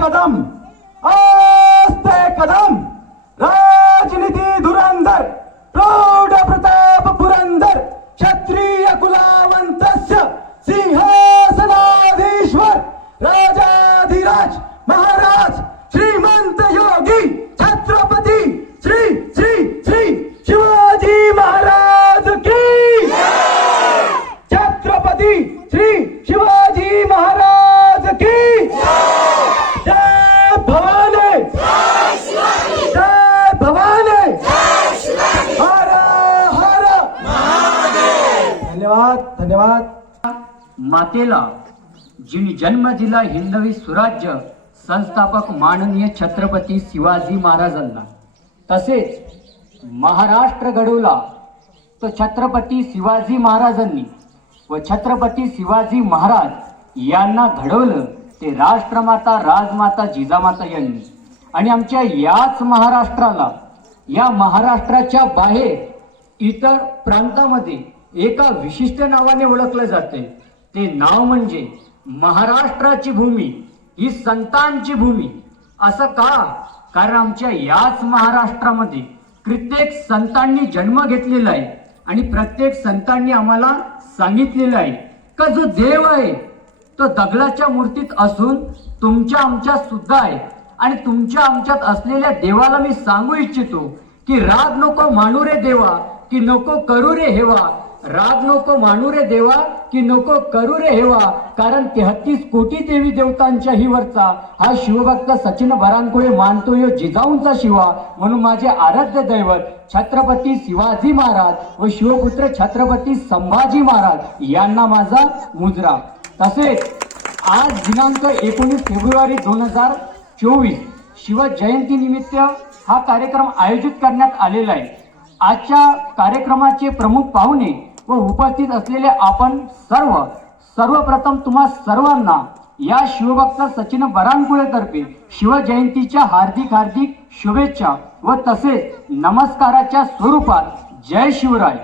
कदम आस्ते कदम राजनीती धुरंधर प्रौढ प्रताप पुरंदर क्षत्रिय कुलावंतस्य सिंहासनाधीश्वर राजाधिराज महाराज श्रीमंत योगी छत्रपती श्री श्री श्री शिवाजी महाराज की छत्रपती श्री शिवाजी महाराज की जय भवानी जय भवानी हर हर धन्यवाद धन्यवाद। मातेला जिने जन्म दिला हिंदवी स्वराज्य संस्थापक माननीय छत्रपती शिवाजी महाराजांना, तसेच महाराष्ट्र घडवला तो छत्रपती शिवाजी महाराजांनी व छत्रपती शिवाजी महाराज यांना घडवलं ते राष्ट्रमाता राजमाता जिजामाता यांनी। आणि आमच्या याच महाराष्ट्राला, या महाराष्ट्राच्या बाहेर इतर प्रांतामध्ये एका विशिष्ट नावाने ओळखले जाते। ते नाव म्हणजे महाराष्ट्राची भूमी, ही संतांची भूमी। असं का? कारण आमच्या याच महाराष्ट्रामध्ये प्रत्येक संतांनी जन्म घेतलेला आहे आणि प्रत्येक संतांनी आम्हाला सांगितलेलं आहे का जो देव आहे तो दगडाच्या मूर्तीत असून तुमच्या आमच्यात सुद्धा आहे। आणि तुमच्या आमच्यात असलेल्या देवाला मी सांगू इच्छितो की राग नको मानू रे देवा की नको करू रे हेवा, राग नको मानू रे देवा की नको करू रे हेवा, कारण 33 कोटी देवी देवतांच्याही वरचा हा शिवभक्त सचिन बरानकुळे मानतो यो जिजाऊंचा शिवा। म्हणून माझे आराध्य दैवत छत्रपती शिवाजी महाराज व शिवपुत्र छत्रपती संभाजी महाराज यांना माझा मुजरा। तसेच आज दिनांक 19 फेब्रुवारी 2024 शिवजयंती निमित्त हा कार्यक्रम आयोजित करण्यात आलेला आहे। आजच्या कार्यक्रमाचे प्रमुख पाहुणे व उपस्थित असलेले आपण सर्वप्रथम तुम्हा सर्वांना या शिवभक्त सचिन बरानकुळेतर्फे शिवजयंतीच्या हार्दिक हार्दिक शुभेच्छा व तसेच नमस्काराच्या स्वरूपात जय शिवराय।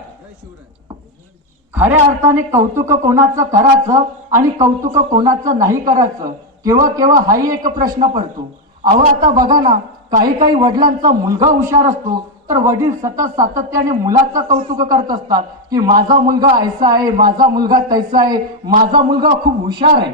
खऱ्या अर्थाने कौतुक कोणाचं करायचं आणि कौतुक कोणाचं नाही करायचं केव्हा केव्हा हाही एक प्रश्न पडतो। अहो आता बघा ना, काही वडिलांचा मुलगा हुशार असतो तर वडील सतत सातत्याने मुलाचं कौतुक करत असतात की माझा मुलगा ऐसा आहे, माझा मुलगा तैसा आहे, माझा मुलगा खूप हुशार आहे।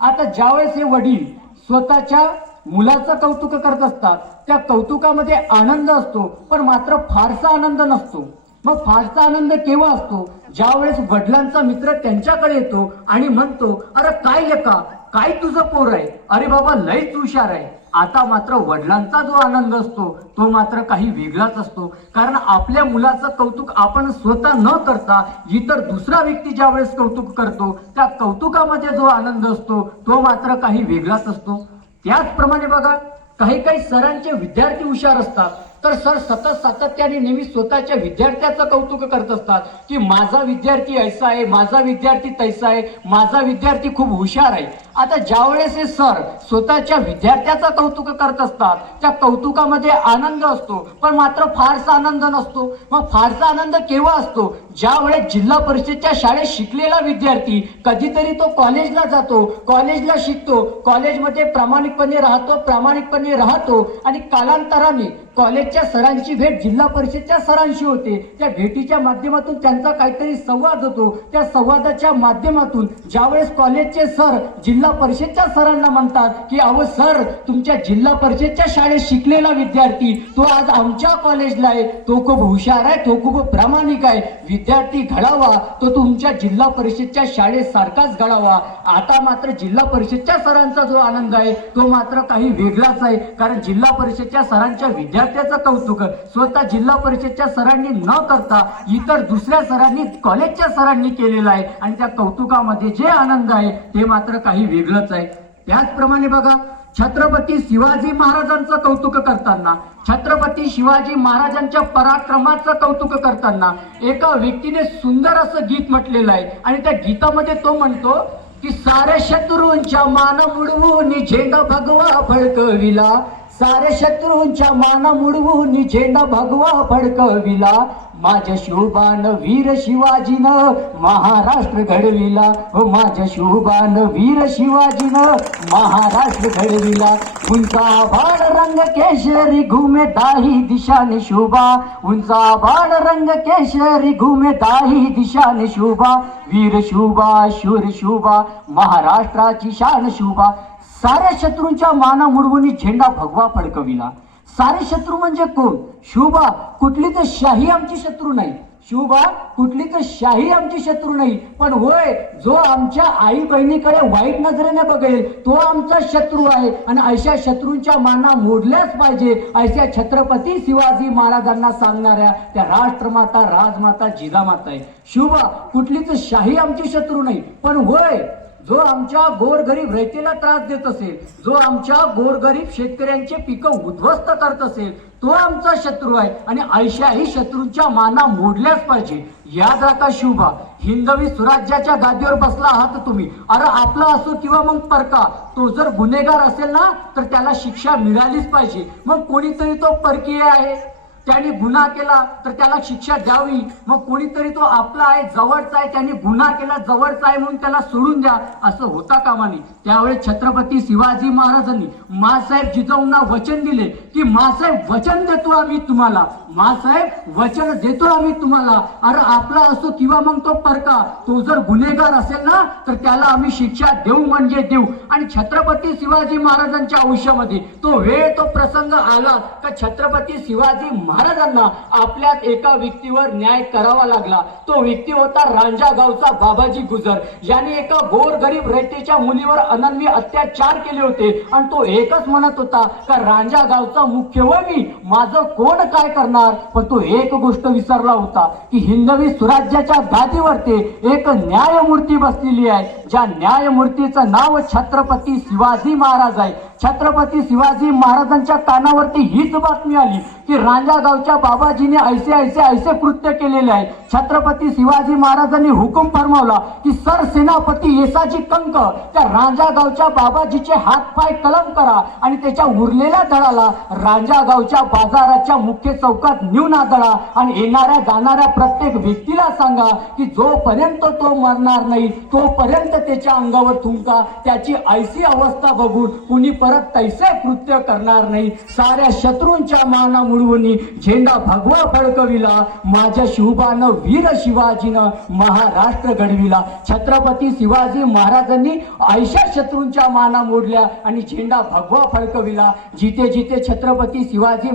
आता ज्यावेळेस हे वडील स्वतःच्या मुलाचं कौतुक करत असतात त्या कौतुकामध्ये आनंद असतो, पण मात्र फारसा आनंद नसतो। मग फारसा आनंद केव्हा असतो? ज्यावेळेस वडिलांचा मित्र त्यांच्याकडे येतो आणि म्हणतो अरे काय लेका, काय तुझं पोर आहे, अरे बाबा लयच हुशार आहे। आता मात्र वडिलांचा जो आनंद असतो तो मात्र काही वेगळाच असतो, कारण आपल्या मुलाचं कौतुक आपण स्वतः न करता इतर दुसरा व्यक्ती ज्यावेळेस कौतुक करतो त्या कौतुकामध्ये जो आनंद असतो तो मात्र काही वेगळाच असतो। त्याचप्रमाणे बघा, काही सरांचे विद्यार्थी हुशार असतात तर सर सतत सातत्याने नेहमी स्वतःच्या विद्यार्थ्याचं कौतुक करत असतात की माझा विद्यार्थी ऐसा आहे, माझा विद्यार्थी तैसा आहे, माझा विद्यार्थी खूप हुशार आहे। आता ज्यावेळेस हे सर स्वतःच्या विद्यार्थ्याचं कौतुक करत असतात त्या कौतुकामध्ये आनंद असतो, पण मात्र फारसा आनंद नसतो। मग फारसा आनंद केव्हा असतो? ज्यावेळेस जिल्हा परिषदेच्या शाळेत शिकलेला विद्यार्थी कधीतरी तो कॉलेजला जातो, कॉलेजला शिकतो, कॉलेजमध्ये प्रामाणिकपणे राहतो आणि कालांतराने कॉलेजच्या सरांची भेट जिल्हा परिषदच्या सरांशी होते। त्या भेटीच्या माध्यमातून त्यांचा काहीतरी संवाद होतो। त्या संवादाच्या माध्यमातून ज्यावेळेस कॉलेजचे सर जिल्हा परिषदच्या सरांना म्हणतात की अहो सर, तुमच्या जिल्हा परिषदच्या शाळेत शिकलेला विद्यार्थी तो आज आमच्या कॉलेजला आहे, तो खूप हुशार आहे, तो खूप प्रामाणिक आहे, विद्यार्थी घडावा तो तुमच्या जिल्हा परिषदच्या शाळेसारखाच घडावा। आता मात्र जिल्हा परिषदच्या सरांचा जो आनंद आहे तो मात्र काही वेगळाच आहे, कारण जिल्हा परिषदच्या सरांच्या विद्यार्थ्याचं कौतुक स्वतः जिल्हा परिषदच्या सरांनी न करता इतर दुसऱ्या सरांनी, कॉलेजच्या सरांनी केलेलं आहे आणि त्या कौतुकामध्ये जे आनंद आहे ते मात्र काही वेगळंच आहे। त्याचप्रमाणे बघा, छत्रपती शिवाजी महाराजांचं कौतुक करताना, छत्रपती शिवाजी महाराजांच्या पराक्रमाचं कौतुक करताना एका व्यक्तीने सुंदर असं गीत म्हटलेलं आहे आणि त्या गीतामध्ये तो म्हणतो की साऱ्या शत्रूंच्या मान मुडवून झेंडा भगवा फडकविला, सारे शत्रूंच्या माना मुडवून झेंडा भगवा फडकविला माझ्या शोभान वीर शिवाजीनं महाराष्ट्र घडविला हो माझ्या शोभान वीर शिवाजीनं महाराष्ट्र घडविला उंचा बाळ रंग केशरी घुमे दाही दिशाने शोभा उंचा बाळ रंग केशरी घुमे दाही दिशाने शोभा वीर शोभा शूर शोभा महाराष्ट्राची शान शोभा साऱ्या शत्रूंच्या माना मुडवून झेंडा भगवा फडकविला सारे शत्रू म्हणजे कोण शोभा कुठली तर शाही आमची शत्रू नाही शोभा कुठली तर शाही आमची शत्रू नाही पण होय जो आमच्या आई बहिणीकडे वाईट नजरेने बघेल तो आमचा शत्रू आहे आणि अशा शत्रूंच्या माना मोडल्याच पाहिजे अशा छत्रपती शिवाजी महाराजांना सांगणाऱ्या त्या राष्ट्रमाता राजमाता जिजामाता आहे शोभा कुठली तर शाही आमची शत्रू नाही पण होय जो आमच्या गोरगरीब रयतेला त्रास देत असेल जो आमच्या गोरगरीब शेतकऱ्यांचे पिकं उद्ध्वस्त करत असेल तो आमचा शत्रू आहे आणि अशाही शत्रूंच्या माना मोडल्याच पाहिजे याद राखा शोभा हिंदवी स्वराज्याच्या गादीवर बसला आहात तुम्ही अरे आपला असो किंवा मग परका तो जर गुन्हेगार असेल ना तर त्याला शिक्षा मिळालीच पाहिजे मग कोणीतरी तो परकीय आहे त्याने गुन्हा केला तर त्याला शिक्षा द्यावी मग कोणीतरी तो आपला आहे जवळचा आहे त्याने गुन्हा केला जवळचा आहे म्हणून त्याला सोडून द्या असं होता कामा नये त्यावेळेस छत्रपती शिवाजी महाराजांनी मासाहेब जिजाऊंना वचन दिले की मासाहेब वचन देतो आम्ही तुम्हाला मासाहेब वचन देतो आम्ही तुम्हाला अरे आपला असो किंवा मग तो परका तो जर गुन्हेगार असेल ना तर त्याला आम्ही शिक्षा देऊ म्हणजे देऊ आणि छत्रपती शिवाजी महाराजांच्या आयुष्यामध्ये तो वेळ तो प्रसंग आला का छत्रपती शिवाजी महाराजांना आपल्याच एका व्यक्तीवर न्याय करावा लागला तो व्यक्ती होता रांजा गावचा बाबाजी गुजर याने एका गोरगरीब रयतेच्या मुलीवर अनन्य अत्याचार केले होते आणि तो एकच म्हणत होता का रांजा गावचा मुख्य व मी माझं कोण काय करणार पण तो एक गोष्ट विसरला होता की हिंदवी स्वराज्याच्या गादीवरती एक न्यायमूर्ती बसलेली आहे ज्या न्यायमूर्तीचं नाव छत्रपती शिवाजी महाराज आहे छत्रपती शिवाजी महाराजांच्या कानावरती हीच बातमी आली की रांजा गावच्या बाबाजीने ऐसे कृत्य केलेले आहे छत्रपती शिवाजी महाराजांनी हुकूम फरमावला की सर सेनापती येसाजी कंक त्या रांजा गावच्या बाबाजीचे हात पाय कलम करा आणि त्याच्या उरलेल्या दळाला रांजा गावच्या बाजाराच्या मुख्य चौकात नेऊन आदळा आणि येणाऱ्या जाणाऱ्या प्रत्येक व्यक्तीला सांगा की जोपर्यंत तो मरणार नाही तोपर्यंत त्याच्या अंगावर थुंका त्याची ऐसी अवस्था बघून कुणी परत तैसे कृत्य करणार नाही साऱ्या शत्रूंच्या माना मुडवून झेंडा भगवा फडकविला माझ्या शिवबानं वीर शिवाजीनं महाराष्ट्र घडविला छत्रपती शिवाजी महाराजांनी ऐशा शत्रूंच्या माना मोडल्या आणि झेंडा भगवा फडकविला जिथे जिथे छत्रपती शिवाजी